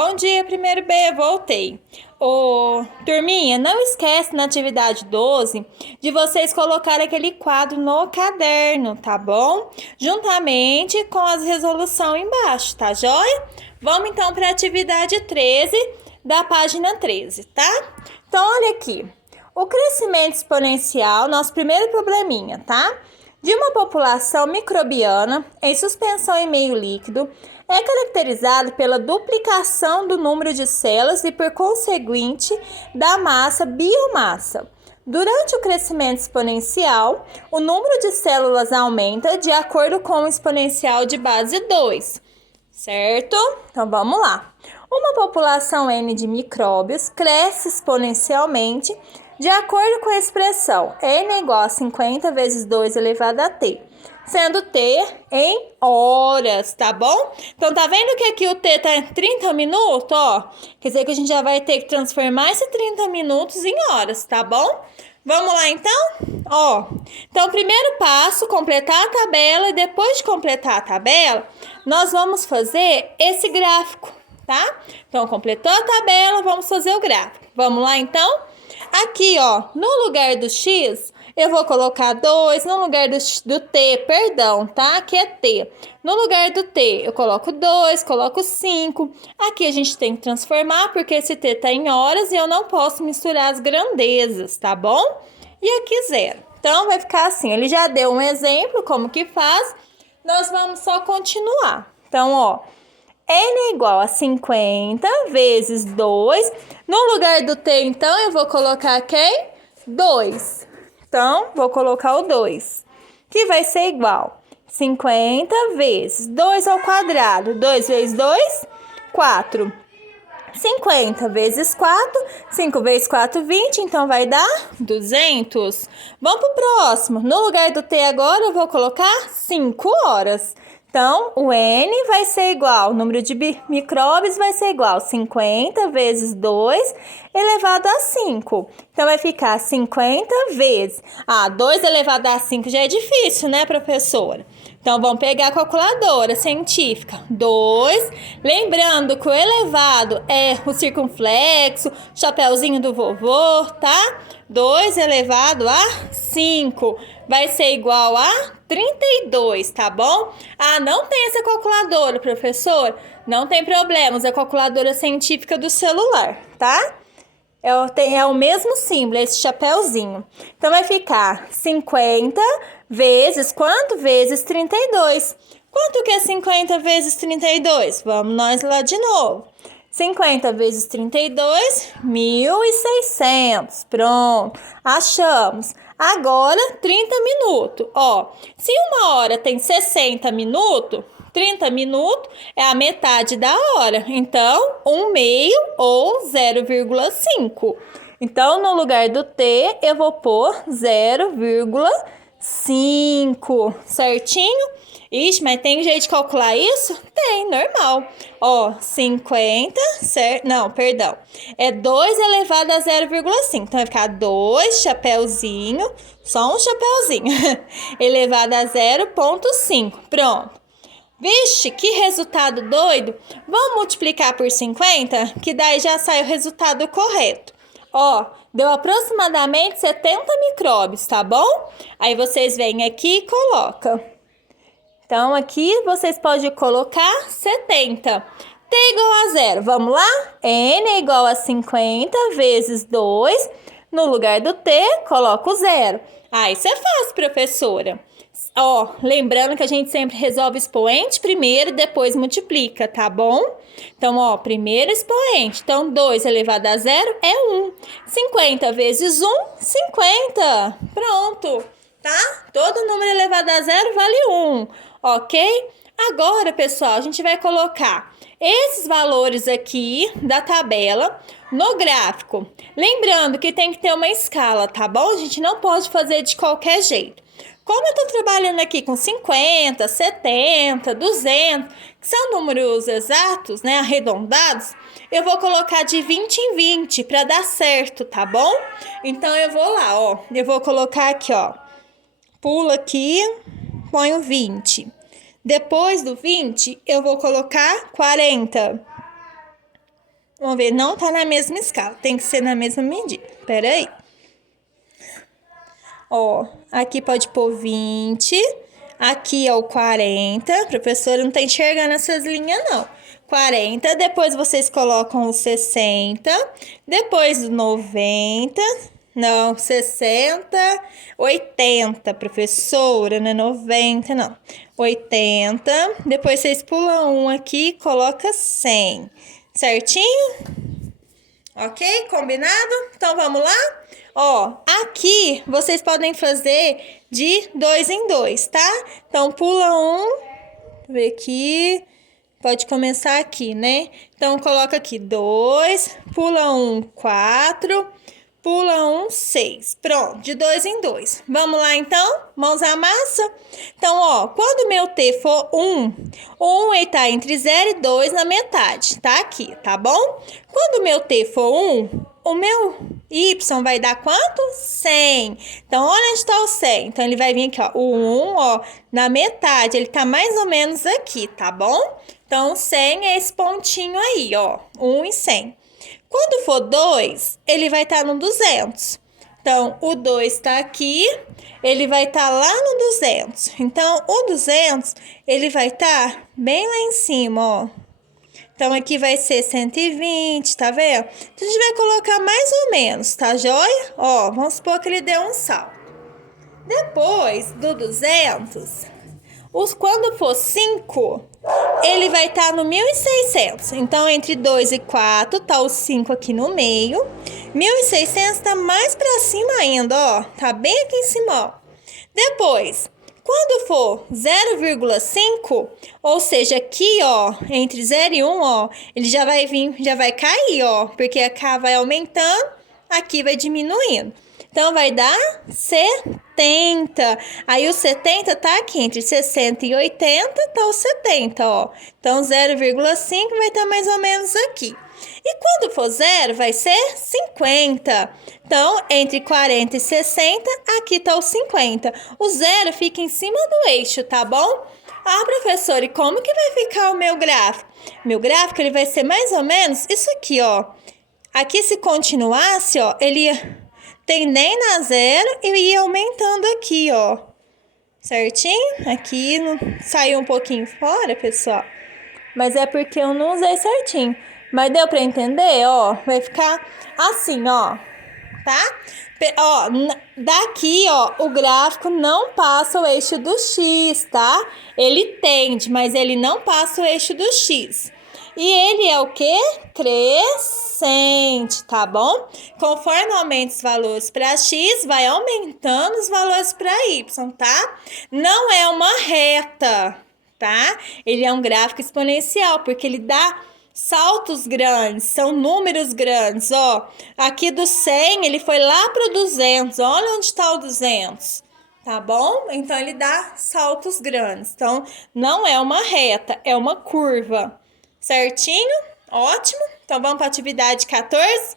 Bom dia, primeiro B, voltei. Ô, turminha, não esquece na atividade 12 de vocês colocarem aquele quadro no caderno, tá bom? Juntamente com as resoluções embaixo, tá joia? Vamos então para a atividade 13 da página 13, tá? Então, olha aqui. O crescimento exponencial, nosso primeiro probleminha, tá? De uma população microbiana em suspensão em meio líquido é caracterizado pela duplicação do número de células e, por conseguinte, da massa biomassa. Durante o crescimento exponencial, o número de células aumenta de acordo com o exponencial de base 2, certo? Então vamos lá. Uma população N de micróbios cresce exponencialmente de acordo com a expressão N é igual a 50 vezes 2 elevado a T, sendo T em horas, tá bom? Então, tá vendo que aqui o T tá em 30 minutos, ó? Quer dizer que a gente já vai ter que transformar esses 30 minutos em horas, tá bom? Vamos lá, então? Ó, então, primeiro passo, completar a tabela. E depois de completar a tabela, nós vamos fazer esse gráfico, tá? Então, completou a tabela, vamos fazer o gráfico. Vamos lá, então? Aqui, ó, no lugar do X, eu vou colocar 2, no lugar do T, perdão, tá? Aqui é T. No lugar do T, eu coloco 2, coloco 5. Aqui a gente tem que transformar, porque esse T tá em horas e eu não posso misturar as grandezas, tá bom? E aqui 0. Então, vai ficar assim. Ele já deu um exemplo, como que faz. Nós vamos só continuar. Então, ó, N é igual a 50 vezes 2. No lugar do T, então, eu vou colocar quem? 2. Então, vou colocar o 2, que vai ser igual 50 vezes 2 ao quadrado. 2 vezes 2, 4. 50 vezes 4, 5 vezes 4, 20, então vai dar 200. Vamos para o próximo. No lugar do T agora, eu vou colocar 5 horas. Então, o N vai ser igual, o número de micróbios vai ser igual a 50 vezes 2 elevado a 5. Então, vai ficar 50 vezes... 2 elevado a 5 já é difícil, né, professora? Então, vamos pegar a calculadora científica. 2, lembrando que o elevado é o circunflexo, chapeuzinho do vovô, tá? 2 elevado a 5 vai ser igual a 32, tá bom? Não tem essa calculadora, professor? Não tem problema, usa a calculadora científica do celular, tá? É o mesmo símbolo, esse chapeuzinho. Então, vai ficar 50 vezes quanto? Vezes 32. Quanto que é 50 vezes 32? Vamos nós lá de novo. 50 vezes 32, 1.600. Pronto, achamos. Agora, 30 minutos. Ó, se uma hora tem 60 minutos, 30 minutos é a metade da hora. Então, 1/2 ou 0,5. Então, no lugar do T, eu vou pôr 0,5. Certinho? Ixi, mas tem jeito de calcular isso? Tem, normal. Ó, 50, certo? Não, perdão. É 2 elevado a 0,5. Então, vai ficar 2, chapeuzinho, só um chapeuzinho, elevado a 0,5. Pronto. Vixe, que resultado doido. Vamos multiplicar por 50, que daí já sai o resultado correto. Ó, deu aproximadamente 70 micróbios, tá bom? Aí vocês vêm aqui e colocam. Então, aqui vocês podem colocar 70. T igual a 0. Vamos lá? N é igual a 50 vezes 2. No lugar do T, coloco 0. Isso é fácil, professora. Ó, lembrando que a gente sempre resolve expoente primeiro e depois multiplica, tá bom? Então, ó, primeiro expoente. Então, 2 elevado a 0 é 1. 50 vezes 1, 50. Pronto, tá? Todo número elevado a 0 vale 1. Ok? Agora, pessoal, a gente vai colocar esses valores aqui da tabela no gráfico. Lembrando que tem que ter uma escala, tá bom? A gente não pode fazer de qualquer jeito. Como eu tô trabalhando aqui com 50, 70, 200, que são números exatos, né, arredondados, eu vou colocar de 20 em 20 para dar certo, tá bom? Então, eu vou lá, ó, eu vou colocar aqui, ó, pulo aqui, ponho 20. Depois do 20, eu vou colocar 40. Vamos ver, não tá na mesma escala, tem que ser na mesma medida. Pera aí. Ó, aqui pode pôr 20, aqui é o 40. A professora não tá enxergando essas linhas, não. 40, depois vocês colocam o 60, depois o 90, não, 60, 80, professora, não é 90, não. 80, depois vocês pulam um aqui e coloca 100, certinho? Ok? Combinado? Então vamos lá? Ó, aqui vocês podem fazer de 2 em 2, tá? Então pula um, deixa eu ver aqui, pode começar aqui, né? Então coloca aqui 2, pula um 4, pula um 6. Pronto, de 2 em 2. Vamos lá então? Mãos à massa? Então, ó, quando o meu T for 1, o 1 ele tá entre 0 e 2 na metade, tá aqui, tá bom? Quando o meu T for 1, o meu Y vai dar quanto? 100. Então, olha onde está o 100. Então, ele vai vir aqui, ó, o 1, ó, na metade, ele tá mais ou menos aqui, tá bom? Então, 100 é esse pontinho aí, ó, 1 e 100. Quando for 2, ele vai estar no 200. Então, o 2 está aqui, ele vai estar lá no 200. Então, o 200, ele vai estar bem lá em cima, ó. Então, aqui vai ser 120, tá vendo? Então, a gente vai colocar mais ou menos, tá joia? Ó, vamos supor que ele deu um salto. Depois do 200, quando for 5, ele vai estar no 1.600. Então, entre 2 e 4, tá o 5 aqui no meio. 1.600 tá mais pra cima ainda, ó. Tá bem aqui em cima, ó. Depois, quando for 0,5, ou seja, aqui, ó, entre 0 e 1, ó, ele já vai vir, já vai cair, ó. Porque a K vai aumentando, aqui vai diminuindo. Então, vai dar 70. Aí, o 70 tá aqui, entre 60 e 80, tá o 70, ó. Então, 0,5 vai estar mais ou menos aqui. E quando for 0, vai ser 50. Então, entre 40 e 60, aqui tá o 50. O 0 fica em cima do eixo, tá bom? Ah, professora, e como que vai ficar o meu gráfico? Meu gráfico, ele vai ser mais ou menos isso aqui, ó. Aqui, se continuasse, ó, ele ia tendendo a 0 e ia aumentando aqui, ó. Certinho? Aqui saiu um pouquinho fora, pessoal. Mas é porque eu não usei certinho. Mas deu pra entender, ó? Vai ficar assim, ó. Tá? Ó, daqui, ó, o gráfico não passa o eixo do X, tá? Ele tende, mas ele não passa o eixo do X. E ele é o quê? Crescente, tá bom? Conforme aumenta os valores para X, vai aumentando os valores para Y, tá? Não é uma reta, tá? Ele é um gráfico exponencial, porque ele dá saltos grandes, são números grandes, ó. Aqui do 100, ele foi lá para o 200, olha onde está o 200. Tá bom? Então, ele dá saltos grandes. Então, não é uma reta, é uma curva. Certinho? Ótimo. Então, vamos para a atividade 14.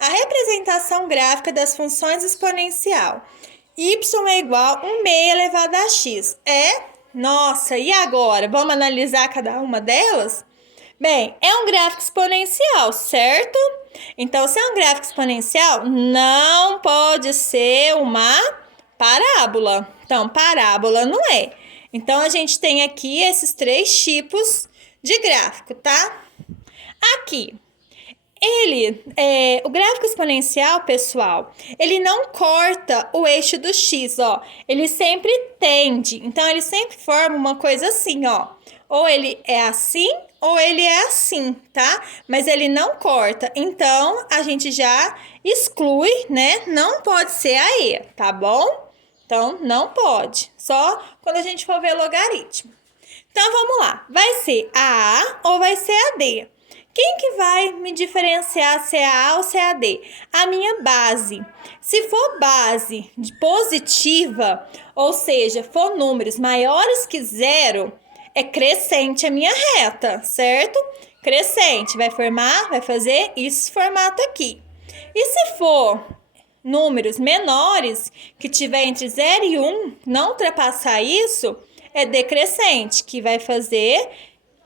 A representação gráfica das funções exponencial. Y é igual a 1/6 elevado a x. Nossa, e agora? Vamos analisar cada uma delas? Bem, é um gráfico exponencial, certo? Então, se é um gráfico exponencial, não pode ser uma parábola. Então, parábola não é. Então, a gente tem aqui esses 3 tipos de gráfico, tá? Aqui, o gráfico exponencial, pessoal, ele não corta o eixo do X, ó. Ele sempre tende. Então, ele sempre forma uma coisa assim, ó. Ou ele é assim, ou ele é assim, tá? Mas ele não corta. Então, a gente já exclui, né? Não pode ser a E, tá bom? Então, não pode. Só quando a gente for ver logaritmo. Então, vamos lá. Vai ser a A ou vai ser a D? Quem que vai me diferenciar se é a A ou se é a D? A minha base. Se for base positiva, ou seja, for números maiores que 0, é crescente a minha reta, certo? Crescente, vai fazer esse formato aqui. E se for números menores, que tiver entre 0 e 1, não ultrapassar isso, é decrescente, que vai fazer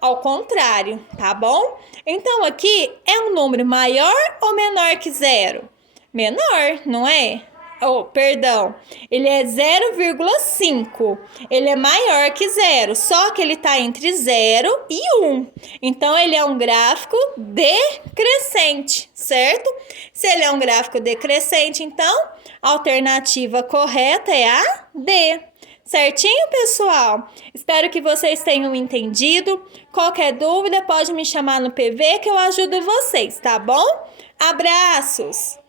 ao contrário, tá bom? Então, aqui é um número maior ou menor que zero? Menor, não é? Oh, perdão, ele é 0,5. Ele é maior que zero, só que ele está entre 0 e 1. Então, ele é um gráfico decrescente, certo? Se ele é um gráfico decrescente, então, a alternativa correta é a D. Certinho, pessoal? Espero que vocês tenham entendido. Qualquer dúvida, pode me chamar no PV que eu ajudo vocês, tá bom? Abraços!